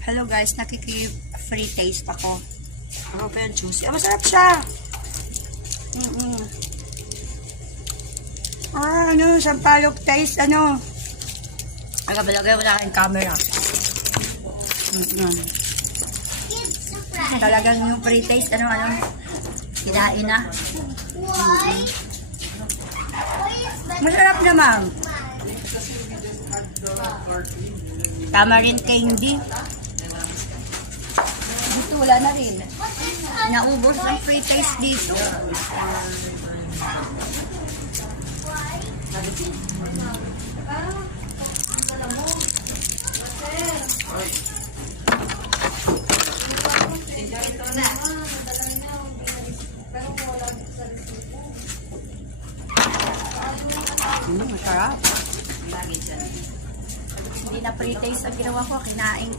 Hello guys, nakiki-free taste ako. Ano pa yung juicy? Ah, masarap siya! Sampalok taste, Agabalagay, wala kayong camera. Talagang yung free taste, kinain na. Masarap naman. Tamarind candy. Dito wala na rin. Naubos ang free taste dito. Masarap. Hindi na free taste ang ginawa ko. Kinain